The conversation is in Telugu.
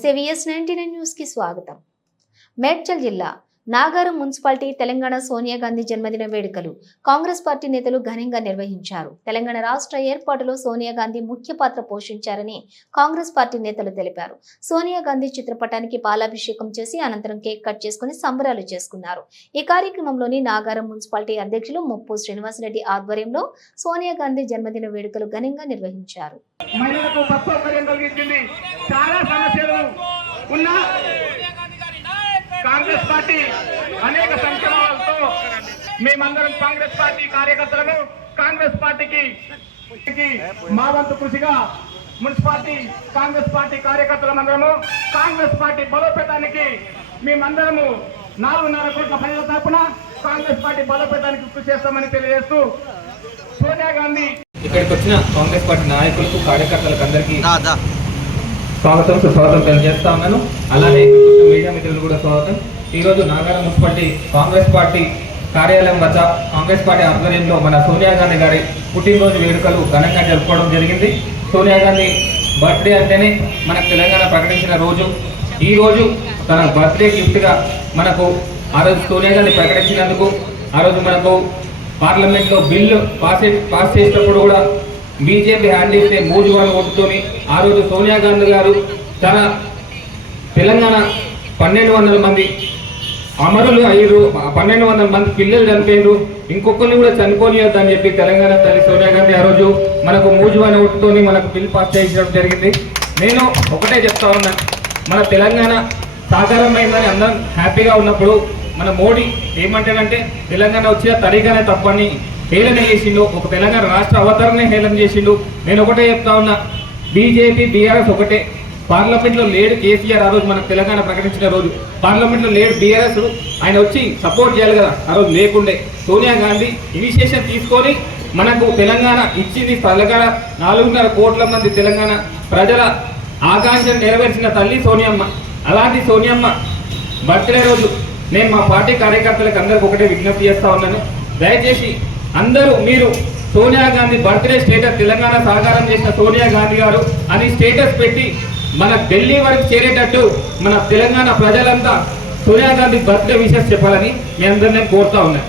నమస్తే విఎస్ నైన్టీ నైన్ న్యూస్కి స్వాగతం. మేడ్చల్ జిల్లా నాగారం మున్సిపాలిటీ తెలంగాణ సోనియా గాంధీ జన్మదిన వేడుకలు కాంగ్రెస్ పార్టీ నేతలు ఘనంగా నిర్వహించారు. తెలంగాణ రాష్ట్ర ఏర్పాటులో సోనియా గాంధీ ముఖ్య పాత్ర పోషించారని కాంగ్రెస్ పార్టీ నేతలు తెలిపారు. సోనియా గాంధీ చిత్రపటానికి పాలాభిషేకం చేసి అనంతరం కేక్ కట్ చేసుకుని సంబరాలు చేసుకున్నారు. ఈ కార్యక్రమంలోని నాగారం మున్సిపాలిటీ అధ్యక్షులు ముప్పు శ్రీనివాసరెడ్డి ఆధ్వర్యంలో సోనియా గాంధీ జన్మదిన వేడుకలు ఘనంగా నిర్వహించారు. కలిగించింది చాలా సమస్యలు ఉన్న కాంగ్రెస్ పార్టీ అనేక సంక్షేమాలతో మేమందరం కాంగ్రెస్ పార్టీ కార్యకర్తలను కాంగ్రెస్ పార్టీకి మా వంతు కృషిగా మున్సిపాలిటీ కాంగ్రెస్ పార్టీ కార్యకర్తలమందరము కాంగ్రెస్ పార్టీ బలోపేతానికి మేమందరము నాలుగున్నర కోట్ల ప్రజల తరపున కాంగ్రెస్ పార్టీ బలోపేతానికి కృషి చేస్తామని తెలియజేస్తూ సోనియా గాంధీ ఇక్కడికి వచ్చిన కాంగ్రెస్ పార్టీ నాయకులకు కార్యకర్తలకు అందరికీ స్వాగతం సుస్వాగతం తెలియజేస్తా ఉన్నాను అలానే మీడియా మిత్రులు కూడా స్వాగతం. ఈరోజు రోజు మున్సిపాలిటీ కాంగ్రెస్ పార్టీ కార్యాలయం వద్ద కాంగ్రెస్ పార్టీ ఆధ్వర్యంలో మన సోనియా గాంధీ గారి పుట్టినరోజు వేడుకలు ఘనంగా జరుపుకోవడం జరిగింది. సోనియా గాంధీ బర్త్డే అంటేనే మనకు తెలంగాణ ప్రకటించిన రోజు. ఈ రోజు తన బర్త్డే గిఫ్ట్గా మనకు ఆ రోజు సోనియా గాంధీ ప్రకటించినందుకు ఆ రోజు మనకు పార్లమెంట్లో బిల్లు పాస్ పాస్ చేసినప్పుడు కూడా బీజేపీ హ్యాండ్ ఇస్తే మూడు వాళ్ళు కొట్టుకొని ఆ రోజు సోనియా గాంధీ గారు తన తెలంగాణ పన్నెండు వందల మంది అమరులు అయ్యారు. పన్నెండు వందల మంది పిల్లలు చనిపోయారు ఇంకొకరిని కూడా చనిపోనియొద్దని చెప్పి తెలంగాణ తల్లి సోనియా గాంధీ ఆ రోజు మనకు మూజువాని ఒట్టుతోని మనకు బిల్ పాస్ చేయించడం జరిగింది. నేను ఒకటే చెప్తా ఉన్నా. మన తెలంగాణ సాకారమైందని అందరం హ్యాపీగా ఉన్నప్పుడు మన మోడీ ఏమంటాడంటే తెలంగాణ వచ్చిన తడిగానే తప్పని హేళన చేసిండు. ఒక తెలంగాణ రాష్ట్ర అవతరణే హేళన చేసిండు. నేను ఒకటే చెప్తా ఉన్నా. బీజేపీ బీఆర్ఎస్ ఒకటే. పార్లమెంట్లో లేడు కేసీఆర్ ఆ రోజు మన తెలంగాణ ప్రకటించిన రోజు. పార్లమెంట్లో లేడు బీఆర్ఎస్. ఆయన వచ్చి సపోర్ట్ చేయాలి కదా ఆ రోజు లేకుండే. సోనియా గాంధీ ఇనిషియేషన్ తీసుకొని మనకు తెలంగాణ ఇచ్చింది తెలంగాణ నాలుగున్నర కోట్ల మంది తెలంగాణ ప్రజల ఆకాంక్షను నెరవేర్చిన తల్లి సోనియమ్మ. అలాంటి సోనియమ్మ బర్త్డే రోజు నేను మా పార్టీ కార్యకర్తలకు అందరికి ఒకటే విజ్ఞప్తి చేస్తా ఉన్నాను. దయచేసి అందరూ మీరు సోనియా గాంధీ బర్త్డే స్టేటస్ తెలంగాణ సాకారం చేసిన సోనియా గాంధీ గారు అని స్టేటస్ పెట్టి మన ఢిల్లీ వరకు చేరేటట్టు మన తెలంగాణ ప్రజలంతా సోనియా గాంధీ బర్త్డే విషెస్ చెప్పాలని మీ అందరిని కోరుతా ఉన్నాను